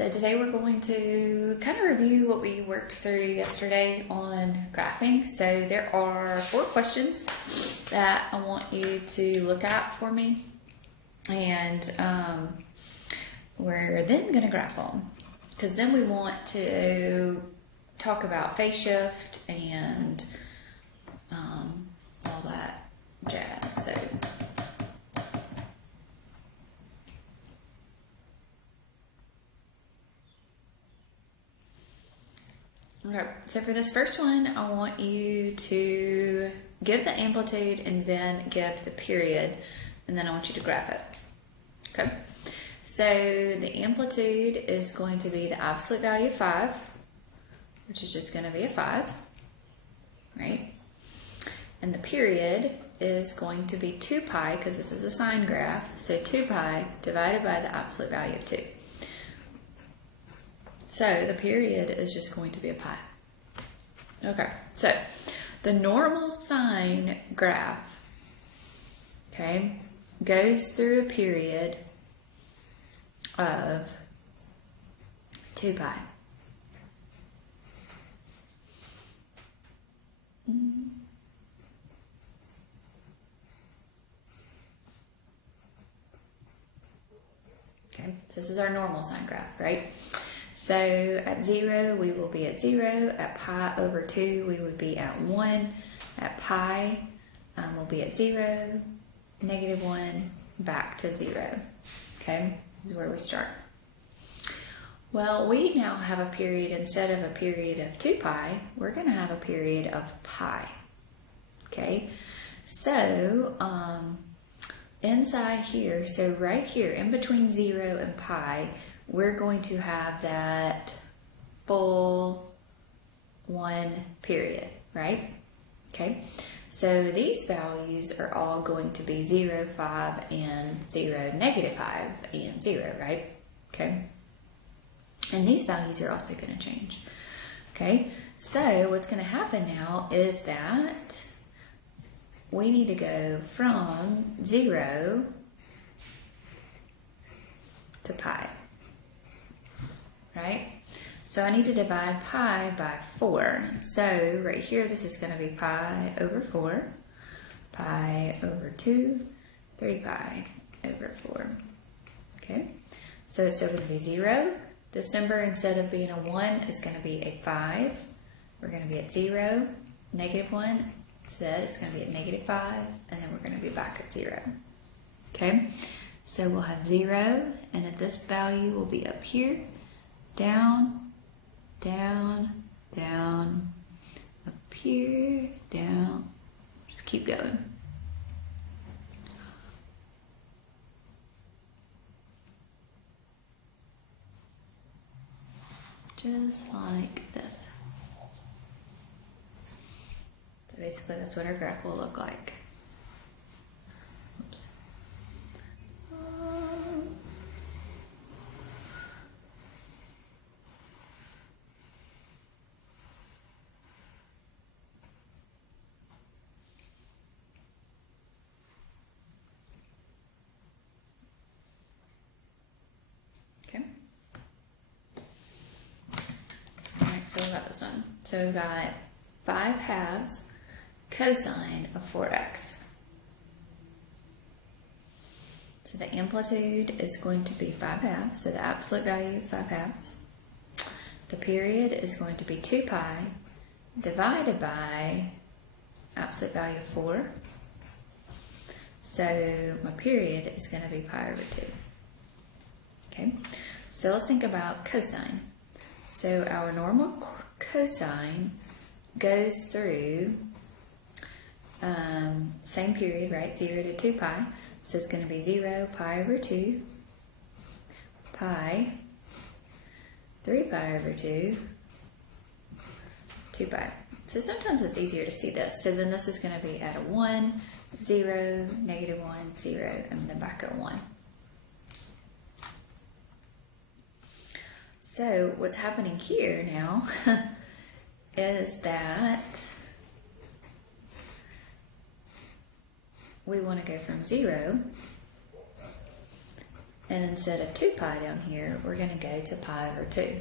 So today we're going to kind of review what we worked through yesterday on graphing. So there are 4 questions that I want you to look at for me, and we're then going to graph them, because then we want to talk about phase shift and all that jazz. So okay, so for this first one, I want you to give the amplitude and then give the period, and then I want you to graph it. Okay, so the amplitude is going to be the absolute value of 5, which is just going to be a 5, right? And the period is going to be 2 pi, because this is a sine graph, so 2 pi divided by the absolute value of 2. So the period is just going to be a pi. Okay, so the normal sine graph, okay, goes through a period of 2 pi. Okay, so this is our normal sine graph, right? So at 0, we will be at 0. At pi over 2, we would be at 1. At pi, we'll be at 0, negative 1, back to 0. Okay, this is where we start. Well, we now have a period, instead of a period of 2 pi, we're going to have a period of pi. Okay, so inside here, so right here, in between 0 and pi, we're going to have that full 1 period, right? Okay, so these values are all going to be 0, 5, and 0, negative 5, and 0, right? Okay, and these values are also going to change. Okay, so what's going to happen now is that we need to go from 0 to pi. Right? So I need to divide pi by 4. So right here, this is going to be pi over 4, pi over 2, 3 pi over 4. Okay? So it's still going to be 0. This number, instead of being a 1, is going to be a 5. We're going to be at 0, negative 1. Instead, it's going to be at negative 5, and then we're going to be back at 0. Okay? So we'll have 0, and at this value, we'll be up here. Down, down, down, up here, down. Just keep going. Just like this. So basically that's what our graph will look like. Oops. So we got this one. So we got 5 halves cosine of 4x. So the amplitude is going to be 5 halves, so the absolute value of 5 halves. The period is going to be 2 pi divided by absolute value of 4. So my period is going to be pi over 2. Okay, so let's think about cosine. So our normal cosine goes through same period, right? 0 to 2 pi. So it's going to be 0 pi over 2, pi, 3 pi over 2, 2 pi. So sometimes it's easier to see this. So then this is going to be at a 1, 0, negative 1, 0, and then back at 1. So what's happening here now is that we want to go from 0 And instead of 2 pi down here, we're going to go to pi over 2.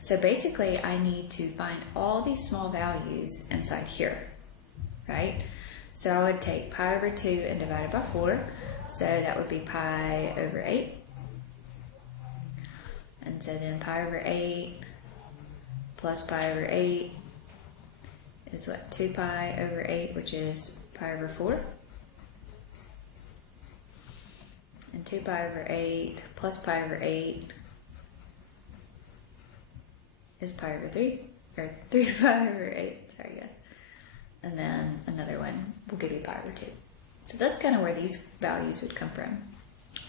So basically, I need to find all these small values inside here, right? So I would take pi over 2 and divide it by 4. So that would be pi over 8. And so then pi over 8 plus pi over 8 is what? 2 pi over 8, which is pi over 4. And 2 pi over 8 plus pi over 8 is pi over 3, or 3 pi over 8, sorry guys. And then another one will give you pi over 2. So that's kind of where these values would come from.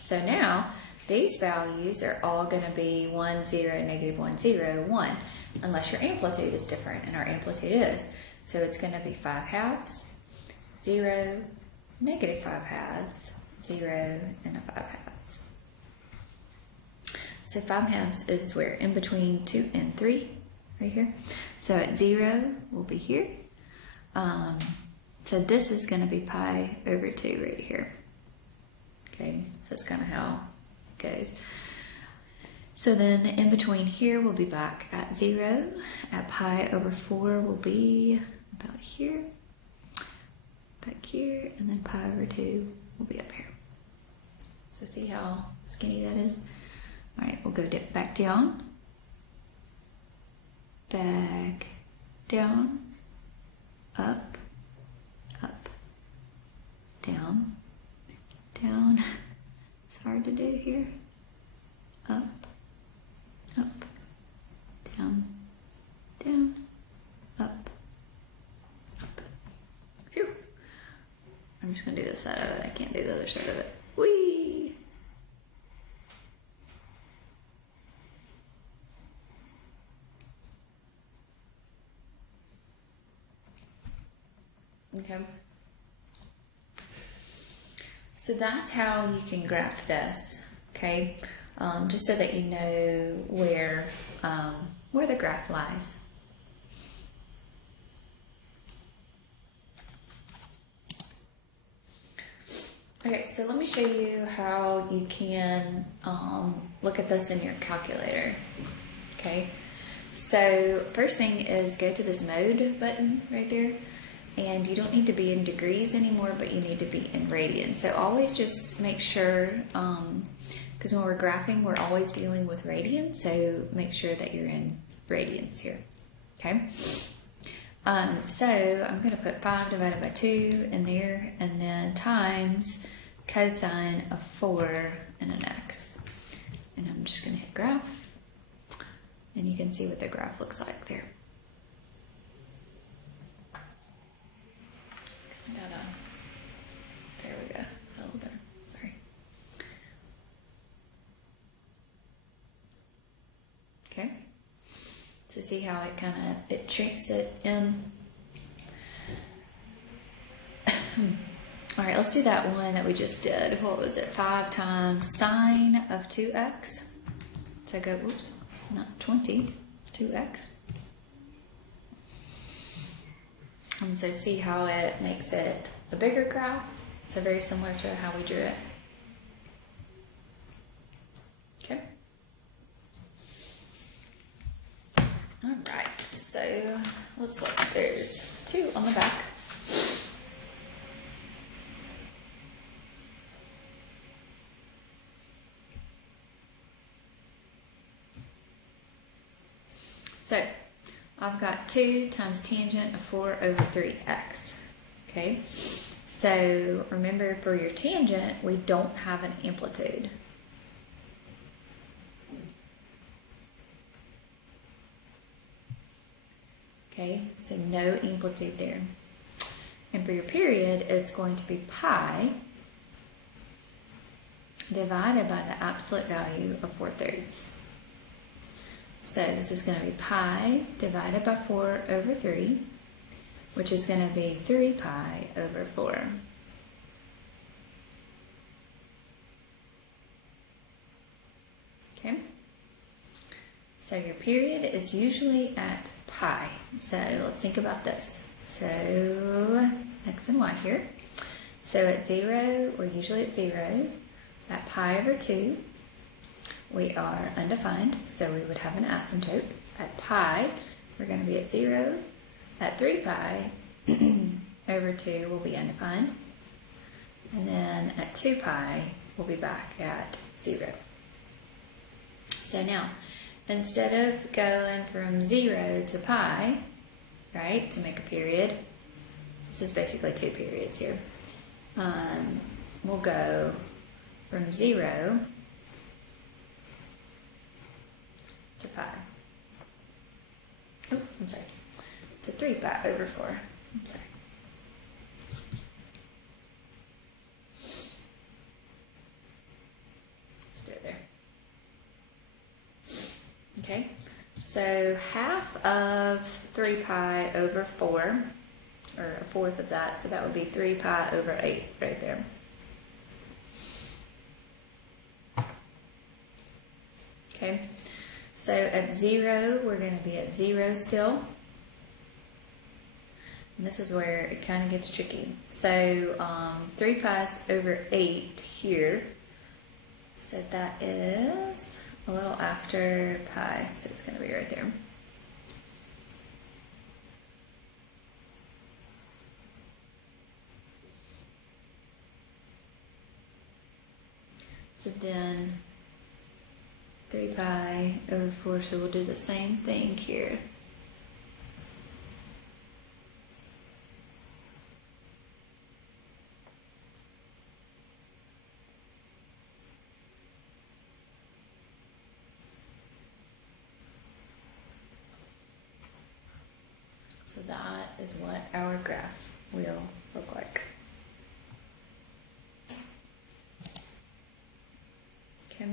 So now, these values are all going to be 1, 0, negative 1, 0, 1, unless your amplitude is different, and our amplitude is. So it's going to be 5 halves, 0, negative 5 halves, 0, and a 5 halves. So 5 halves is where in between 2 and 3, right here. So at 0 will be here. So this is going to be pi over 2 right here. Okay, so that's kind of how it goes. So then in between here we'll be back at 0. At pi over 4 will be about here, back here, and then pi over 2 will be up here. So see how skinny that is? All right, we'll go back down, back down, up, up, down, down. It's hard to do here. Up, up, down, down, up, up. Phew. I'm just gonna do this side of it. I can't do the other side of it. Whee! Okay. So that's how you can graph this, okay? Just so that you know where the graph lies. Okay, so let me show you how you can look at this in your calculator. Okay, so first thing is go to this mode button right there, and you don't need to be in degrees anymore, but you need to be in radians. So always just make sure, because when we're graphing, we're always dealing with radians, so make sure that you're in radians here. Okay. So I'm going to put 5 divided by 2 in there, and then times cosine of 4 and an x. And I'm just going to hit graph, and you can see what the graph looks like there. It's coming down on. There we go. It's a little better. Sorry. Okay. So see how it shrinks it in. All right, let's do that one that we just did. What was it? 5 times sine of 2x. So go, oops, not 20, 2x. And so see how it makes it a bigger graph. So very similar to how we drew it. Okay. All right, so let's look. There's 2 on the back. So I've got 2 times tangent of 4 over 3x. Okay, so remember for your tangent, we don't have an amplitude. Okay, so no amplitude there. And for your period, it's going to be pi divided by the absolute value of 4/3. So this is going to be pi divided by 4 over 3, which is going to be 3 pi over 4. Okay. So your period is usually at pi. So let's think about this. So x and y here. So at 0, we're usually at 0. At pi over 2, we are undefined, so we would have an asymptote. At pi, we're going to be at 0. At 3 pi over 2 will be undefined. And then at 2 pi, we'll be back at 0. So now, instead of going from 0 to pi, right, to make a period, this is basically 2 periods here, we'll go from 0 to pi. Oh, I'm sorry. To 3 pi over 4. I'm sorry. Let's do it there. Okay. So half of 3 pi over 4, or a fourth of that, so that would be 3 pi over 8 right there. Okay. So at 0, we're going to be at 0 still. And this is where it kind of gets tricky. So 3 pi over 8 here. So that is a little after pi. So it's going to be right there. So then 3 pi over 4, so we'll do the same thing here. So that is what our graph will look like. Okay.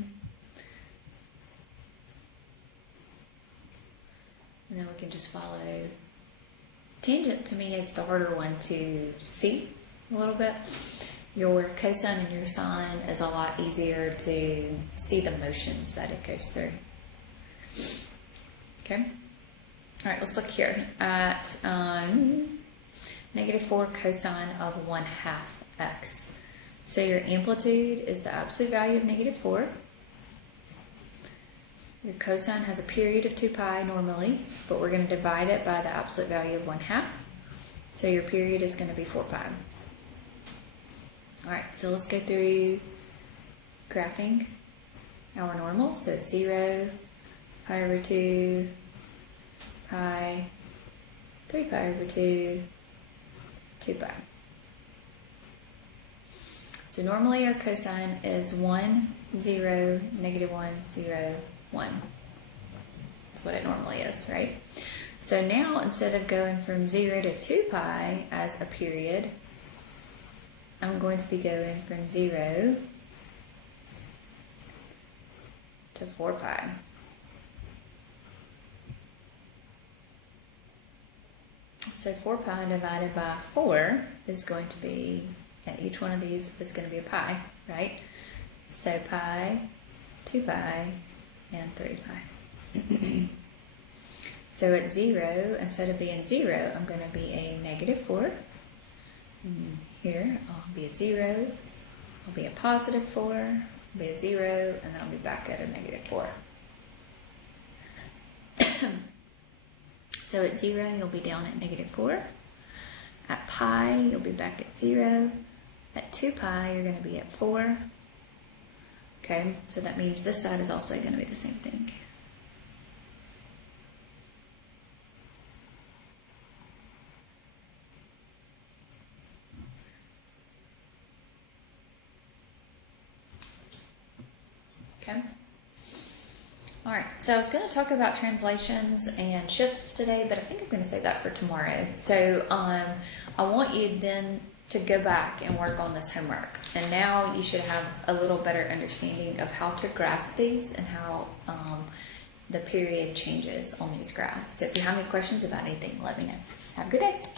And then we can just follow. Tangent to me is the harder one to see a little bit. Your cosine and your sine is a lot easier to see the motions that it goes through. Okay. All right, let's look here at -4 cosine of 1/2 x. So your amplitude is the absolute value of -4. Your cosine has a period of 2 pi normally, but we're going to divide it by the absolute value of 1/2. So your period is going to be 4 pi. All right, so let's go through graphing our normal. So it's 0, pi over 2, pi, 3 pi over 2, 2 pi. So normally our cosine is 1, 0, -1, 0, 1. That's what it normally is, right? So now instead of going from 0 to 2 pi as a period, I'm going to be going from 0 to 4 pi. So 4 pi divided by 4 is going to be, and each one of these is going to be a pi, right? So pi, 2 pi, and 3 pi. So at 0, instead of being 0, I'm going to be a -4. And here, I'll be a 0, I'll be a +4, I'll be a 0, and then I'll be back at a -4. So at 0, you'll be down at -4. At pi, you'll be back at 0. At 2 pi, you're going to be at 4. Okay, so that means this side is also going to be the same thing. Okay. All right, so I was going to talk about translations and shifts today, but I think I'm going to save that for tomorrow. So I want you then to go back and work on this homework. And now you should have a little better understanding of how to graph these and how the period changes on these graphs. So if you have any questions about anything, let me know. Have a good day.